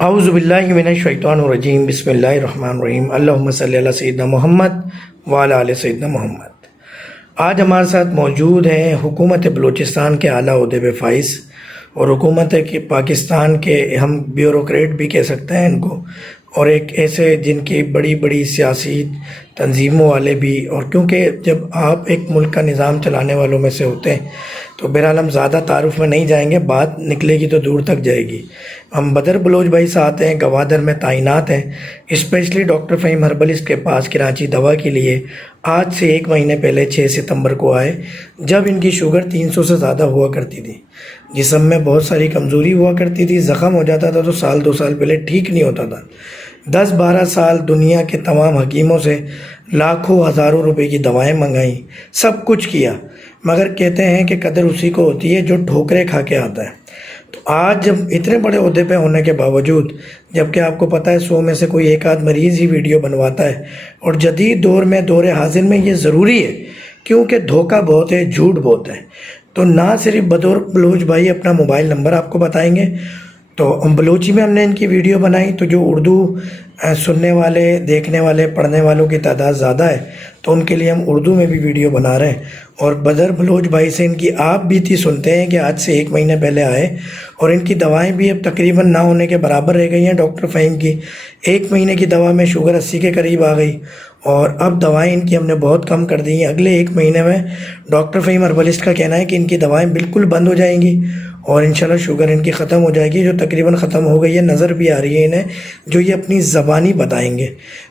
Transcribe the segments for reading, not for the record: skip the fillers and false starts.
اعوذ باللہ من الشیطان الرجیم بسم اللہ الرحمن الرحیم اللہم صلی علی سیدنا محمد وعلی آل سیدنا محمد۔ آج ہمارے ساتھ موجود ہیں حکومت بلوچستان کے اعلیٰ عہدے پہ فائز اور حکومت کے پاکستان کے ہم بیوروکریٹ بھی کہہ سکتے ہیں ان کو، اور ایک ایسے جن کی بڑی بڑی سیاسی تنظیموں والے بھی، اور کیونکہ جب آپ ایک ملک کا نظام چلانے والوں میں سے ہوتے ہیں تو بہرحال ہم زیادہ تعارف میں نہیں جائیں گے، بات نکلے گی تو دور تک جائے گی۔ ہم بدر بلوچ بھائی ساتھ ہیں، گوادر میں تعینات ہیں، اسپیشلی ڈاکٹر فہیم ہربلسٹ کے پاس کراچی دوا کے لیے آج سے 1 مہینے پہلے 6 ستمبر کو آئے، جب ان کی شوگر 300 سے زیادہ ہوا کرتی تھی، جسم میں بہت ساری کمزوری ہوا کرتی تھی، زخم ہو جاتا تھا تو سال 2 سال پہلے ٹھیک نہیں ہوتا تھا۔ 10-12 سال دنیا کے تمام حکیموں سے لاکھوں ہزاروں روپے کی دوائیں منگائیں، سب کچھ کیا، مگر کہتے ہیں کہ قدر اسی کو ہوتی ہے جو ٹھوکریں کھا کے آتا ہے۔ تو آج جب اتنے بڑے عہدے پہ ہونے کے باوجود، جبکہ آپ کو پتہ ہے 100 میں سے کوئی ایک آدھ مریض ہی ویڈیو بنواتا ہے، اور جدید دور میں دور حاضر میں یہ ضروری ہے کیونکہ دھوکہ بہت ہے، جھوٹ بہت ہے۔ تو نہ صرف بدر بلوچ بھائی اپنا موبائل نمبر آپ کو بتائیں گے، تو بلوچی میں ہم نے ان کی ویڈیو بنائی، تو جو اردو سننے والے، دیکھنے والے، پڑھنے والوں کی تعداد زیادہ ہے تو ان کے لیے ہم اردو میں بھی ویڈیو بنا رہے ہیں، اور بدر بلوچ بھائی سے ان کی آپ بیتی سنتے ہیں کہ آج سے 1 مہینے پہلے آئے، اور ان کی دوائیں بھی اب تقریباً نہ ہونے کے برابر رہ گئی ہیں۔ ڈاکٹر فہیم کی 1 مہینے کی دوا میں شوگر 80 کے قریب آ گئی، اور اب دوائیں ان کی ہم نے بہت کم کر دی ہیں۔ اگلے 1 مہینے میں ڈاکٹر فہیم ہربلسٹ کا کہنا ہے کہ ان کی دوائیں بالکل بند ہو جائیں گی، اور انشاءاللہ شوگر ان کی ختم ہو جائے گی، جو تقریباً ختم ہو گئی ہے، نظر بھی آ رہی ہے انہیں، جو یہ اپنی زبانی بتائیں گے۔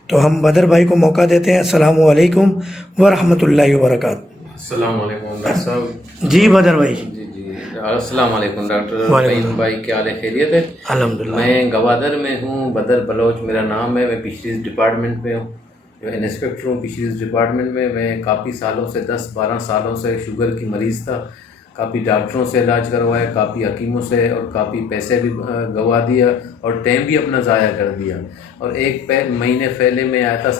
تو ہم بدر بھائی کو موقع دیتے ہیں۔ السلام علیکم ورحمۃ اللہ وبرکاتہ۔ السلام علیکم ڈاکٹر صاحب۔ جی بدر بھائی۔ جی السلام علیکم ڈاکٹر وعلیکم فہیم بھائی، کیا حال ہے؟ خیریت ہے؟ الحمدللہ۔ میں گوادر میں ہوں، بدر بلوچ میرا نام ہے، میں فشریز ڈپارٹمنٹ میں ہوں، جو انسپیکٹر ہوں فشریز ڈپارٹمنٹ میں۔ میں کافی سالوں سے 10-12 سالوں سے شوگر کی مریض تھا، کافی ڈاکٹروں سے علاج کروایا، کافی حکیموں سے، اور کافی پیسے بھی گوا دیا اور ٹائم بھی اپنا ضائع کر دیا۔ اور 1 مہینے پہلے میں آیا تھا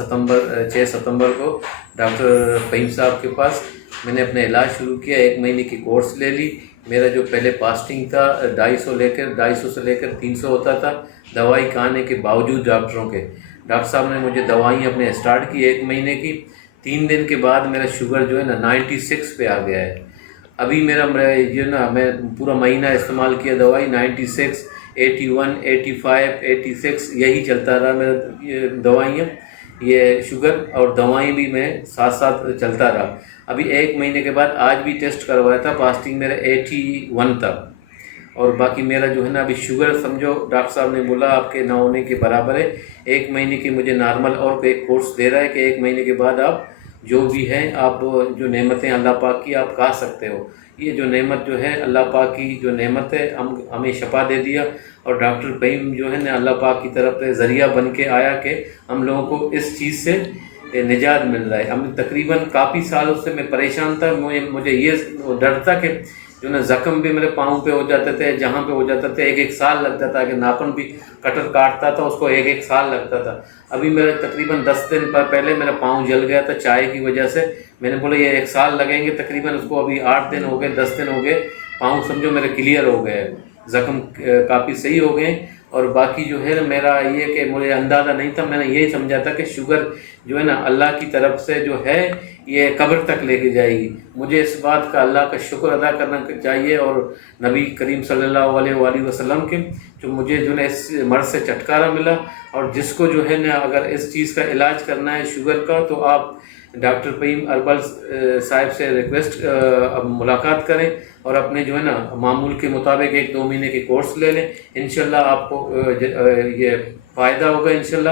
6 ستمبر کو ڈاکٹر فہیم صاحب کے پاس۔ میں نے اپنا علاج شروع کیا، 1 مہینے کی کورس لے لی۔ میرا جو پہلے فاسٹنگ تھا 250 سے لے کر 300 ہوتا تھا، دوائی کھانے کے باوجود ڈاکٹر صاحب نے مجھے دوائیں اپنے اسٹارٹ کی 1 مہینے کی۔ 3 دن کے بعد میرا شوگر جو ہے نا 96 پہ آ گیا ہے۔ ابھی میرا جو ہے نا، میں پورا مہینہ استعمال کیا دوائی، 96، 81، 85، 86 یہی چلتا رہا میرا دوائیاں، یہ شوگر اور دوائیں بھی میں ساتھ ساتھ چلتا رہا۔ ابھی 1 مہینے کے بعد آج بھی ٹیسٹ کروایا تھا، فاسٹنگ میرا 81 تھا، اور باقی میرا جو ہے نا ابھی شوگر سمجھو ڈاکٹر صاحب نے بولا آپ کے نہ ہونے کے برابر ہے۔ 1 مہینے کی مجھے نارمل اور ایک کورس دے رہا ہے کہ 1 مہینے کے بعد آپ جو بھی ہیں، آپ جو نعمتیں اللہ پاک کی آپ کھا سکتے ہو۔ یہ جو نعمت جو ہے اللہ پاک کی جو نعمت ہے، ہمیں شفا دے دیا، اور ڈاکٹر فہیم جو ہے نا اللہ پاک کی طرف سے ذریعہ بن کے آیا کہ ہم لوگوں کو اس چیز سے نجات مل رہا ہے۔ ہم تقریباً کافی سالوں سے میں پریشان تھا، مجھے یہ ڈر تھا کہ جو نا زخم بھی میرے پاؤں پہ ہو جاتے تھے، جہاں پہ ہو جاتے تھے 1 سال لگتا تھا، کہ ناخن بھی کٹر کاٹتا تھا اس کو 1 سال لگتا تھا۔ ابھی میرے تقریباً 10 دن پہلے میرا پاؤں جل گیا تھا چائے کی وجہ سے، میں نے بولا یہ 1 سال لگیں گے تقریباً، اس کو ابھی 8 دن ہو گئے، 10 دن ہو گئے، پاؤں سمجھو میرے کلیئر ہو گئے، زخم کافی صحیح ہو گئے۔ اور باقی جو ہے میرا یہ کہ مجھے اندازہ نہیں تھا، میں نے یہی سمجھا تھا کہ شوگر جو ہے نا اللہ کی طرف سے جو ہے یہ قبر تک لے کے جائے گی۔ مجھے اس بات کا اللہ کا شکر ادا کرنا چاہیے، اور نبی کریم صلی اللہ علیہ وآلہ وسلم کے، جو مجھے جو ہے اس مرض سے چھٹکارا ملا۔ اور جس کو جو ہے نا اگر اس چیز کا علاج کرنا ہے شوگر کا، تو آپ ڈاکٹر فہیم ہربل صاحب سے ریکویسٹ ملاقات کریں، اور اپنے جو ہے نا معمول کے مطابق 1-2 مہینے کی کورس لے لیں، انشاءاللہ آپ کو یہ فائدہ ہوگا انشاءاللہ۔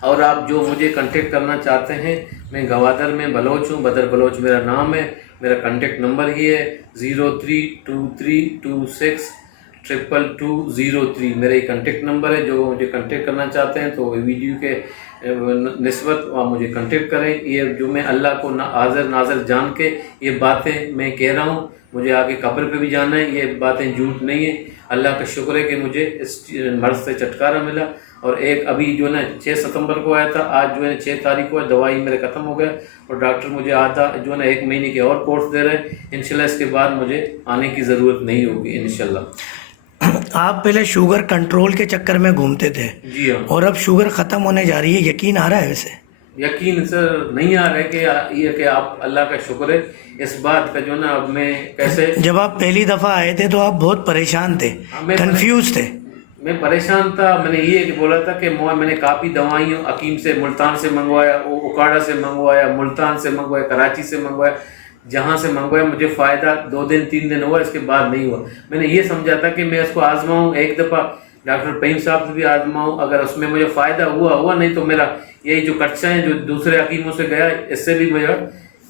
اور آپ جو مجھے کنٹیکٹ کرنا چاہتے ہیں، میں گوادر میں بلوچ ہوں، بدر بلوچ میرا نام ہے، میرا کنٹیکٹ نمبر ہی ہے 0323262203 میرا یہ کنٹیکٹ نمبر ہے۔ جو مجھے کنٹیکٹ کرنا چاہتے ہیں تو ویڈیو کے نسبت آپ مجھے کنٹیکٹ کریں۔ یہ جو میں اللہ کو حاضر ناظر جان کے یہ باتیں میں کہہ رہا ہوں، مجھے آگے قبر پہ بھی جانا ہے، یہ باتیں جھوٹ نہیں ہیں۔ اللہ کا شکر ہے کہ مجھے اس مرض سے چھٹکارا ملا، اور ابھی جو ہے نا 6 ستمبر کو آیا تھا، آج جو ہے 6 تاریخ کو ہے، دوائی میرے ختم ہو گیا، اور ڈاکٹر مجھے آدھا جو ہے نا 1 مہینے کے اور کورس دے رہے ہیں، انشاءاللہ اس کے بعد مجھے آنے کی ضرورت نہیں ہوگی انشاءاللہ۔ آپ پہلے شوگر کنٹرول کے چکر میں گھومتے تھے جی ہاں، اور اب شوگر ختم ہونے جا رہی ہے، یقین آ رہا ہے ویسے؟ یقین سر نہیں آ رہا ہے کہ یہ کہ آپ اللہ کا شکر ہے اس بات کا جو نا اب میں کیسے. جب آپ پہلی دفعہ آئے تھے تو آپ بہت پریشان تھے، میں کنفیوز تھے. میں پریشان تھا. میں نے یہ کہ بولا تھا کہ میں نے کافی دوائیوں حکیم سے ملتان سے منگوایا، اکاڑا سے منگوایا، ملتان سے منگوایا، کراچی سے منگوایا، جہاں سے منگوایا مجھے فائدہ 2 دن 3 دن ہوا، اس کے بعد نہیں ہوا. میں نے یہ سمجھا تھا کہ میں اس کو آزماؤں، ایک دفعہ ڈاکٹر فہیم صاحب سے بھی آزماؤں، اگر اس میں مجھے فائدہ ہوا نہیں تو میرا یہی جو خرچہ ہے جو دوسرے حکیموں سے گیا اس سے بھی میرا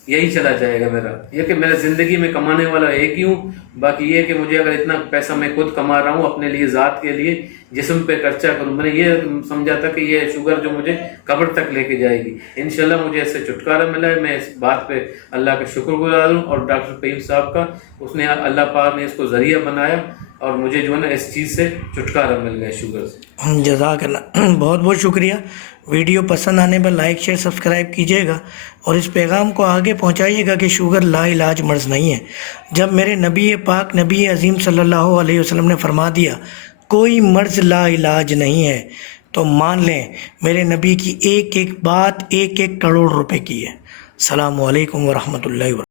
یہی چلا جائے گا. میرا یہ کہ میرے زندگی میں کمانے والا ایک ہی ہوں. باقی یہ کہ مجھے اگر اتنا پیسہ میں خود کما رہا ہوں اپنے لیے، ذات کے لیے، جسم پہ خرچہ کروں. میں نے یہ سمجھا تھا کہ یہ شوگر جو مجھے قبر تک لے کے جائے گی. انشاءاللہ مجھے اس سے چھٹکارا ملا ہے. میں اس بات پہ اللہ کا شکر گزار ہوں، اور ڈاکٹر فہیم صاحب کا، اس نے اللہ پاک نے اس کو ذریعہ بنایا اور مجھے جو ہے نا اس چیز سے چھٹکارا مل گیا شوگر سے. جزاک اللہ، بہت بہت شکریہ. ویڈیو پسند آنے پر لائک شیئر سبسکرائب کیجیے گا اور اس پیغام کو آگے پہنچائیے گا کہ شوگر لا علاج مرض نہیں ہے. جب میرے نبی پاک نبی عظیم صلی اللہ علیہ وسلم نے فرما دیا کوئی مرض لا علاج نہیں ہے، تو مان لیں میرے نبی کی ایک ایک بات 1 کروڑ روپے کی ہے. السلام علیکم ورحمۃ اللہ وبرکاتہ.